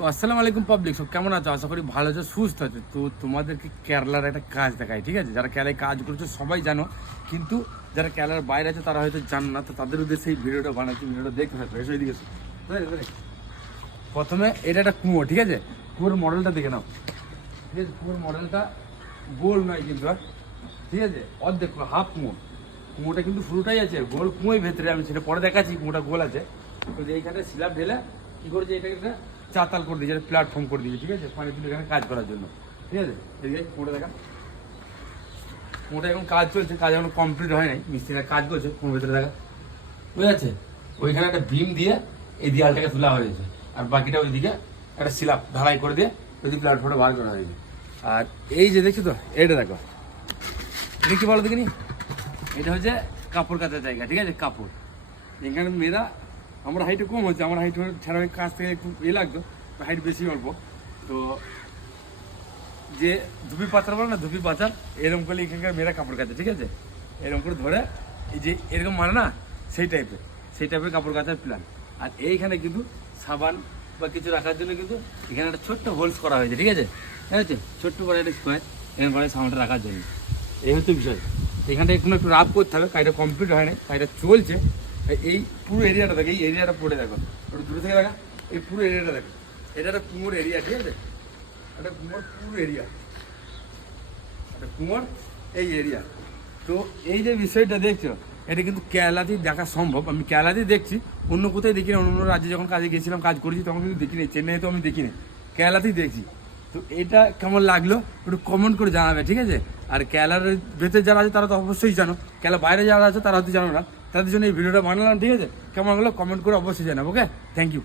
তো আসসালামু আলাইকুম পাবলিক, সব কেমন আছো? আশা করি ভালো আছো, সুস্থ আছো। তো তোমাদেরকে কেরালার একটা কাজ দেখাই, ঠিক আছে? যারা কেরালায় কাজ করছো সবাই জানো, কিন্তু যারা কেরালার বাইরে আছে তারা হয়তো জানো না। তো তাদের উদ্দেশ্যে এই ভিডিওটা বানাচ্ছি, ভিডিওটা দেখতে থাকবে। এসো এদিকে এসো। প্রথমে এটা একটা কুয়ো, ঠিক আছে? কুয়োর মডেলটা দেখে নাও, ঠিক আছে? কুয়োর মডেলটা গোল নয় কিন্তু, ঠিক আছে? অর্ধেক হাফ কুয়ো। কুয়োটা কিন্তু পুরোটাই আছে গোল কুয়োর ভেতরে, আমি সেটা পরে দেখাচ্ছি। কুয়োটা গোল আছে। তো এইখানে স্ল্যাব ঢেলে কী করেছে, এটাকে একটা চাতাল করে দিয়েছে, প্ল্যাটফর্ম করে দিয়েছে, ঠিক আছে? পানি তুলে এখানে কাজ করার জন্য, ঠিক আছে? এদিকে কুয়োটা দেখা, কুয়োটা এখন কাজ চলছে, কাজ এখন কমপ্লিট হয় নাই, মিস্ত্রিরা কাজ করছে কুয়োর ভেতরে দেখা, বুঝে যাচ্ছে? ওইখানে একটা বিম দিয়ে এই দেয়ালটাকে তোলা হয়েছে, আর বাকিটা ওইদিকে একটা স্ল্যাব ঢালাই করে দিয়ে ওইদিকে প্ল্যাটফর্মে বার করা হয়েছে। আর এই যে দেখছো তো, এটা দেখো, এটা কি বলো দেখিনি, এটা হচ্ছে কাপড় কাচার জায়গা, ঠিক আছে? কাপড় এখানে মেয়েরা, আমার হাইটও কম হচ্ছে, আমার হাইট ছাড়া ওই কাছ থেকে একটু লাগতো, হাইট বেশি অল্প। তো যে ধুপি পাচার বলো না, ধুপি পাচার, এরকম করলে এখানকার মেয়েরা কাপড় কাচে, ঠিক আছে? এরকম করে ধরে এই যে এরকম মানে না, সেই টাইপের কাপড় কাচার প্ল্যান। আর এইখানে কিন্তু সাবান বা কিছু রাখার জন্য কিন্তু এখানে একটা ছোট্ট হোলস করা হয়েছে, ঠিক আছে? ঠিক আছে, ছোট্ট করে একটা স্কোয়ার এখানে করে সাবানটা রাখার জন্য। এই হচ্ছে বিষয়। এখানটা একটু রাফ করতে হবে, কাজটা কমপ্লিট হয় না, কাজটা চলছে। এই পুরো এরিয়াটা দেখো, এই এরিয়াটা পড়ে দেখো, একটু দূরে থেকে দেখা, এই পুরো এরিয়াটা দেখো, এটা একটা কুমোর এরিয়া, ঠিক আছে? একটা কুমোর পুরো এরিয়া, একটা কুমোর এই এরিয়া। তো এই যে বিষয়টা দেখছো, এটা কিন্তু কেরালাতেই দেখা সম্ভব। আমি কেরালাতেই দেখছি, অন্য কোথায় দেখি না। অন্য রাজ্যে যখন কাজে গেছিলাম, কাজ করেছি, তখন কিন্তু দেখিনি। চেন্নাইতে আমি দেখিনি, কেরালাতেই দেখছি। তো এটা কেমন লাগলো একটু কমেন্ট করে জানাবে, ঠিক আছে? আর কেরালার ভেতরে যারা আছে তারা তো অবশ্যই জানো, কেরালা বাইরে যারা আছে তারা হয়তো জানো না, তাদের জন্য এই ভিডিওটা বানালাম, ঠিক আছে? কেমন লাগলো কমেন্ট করে অবশ্যই জানাবো। ওকে, থ্যাংক ইউ।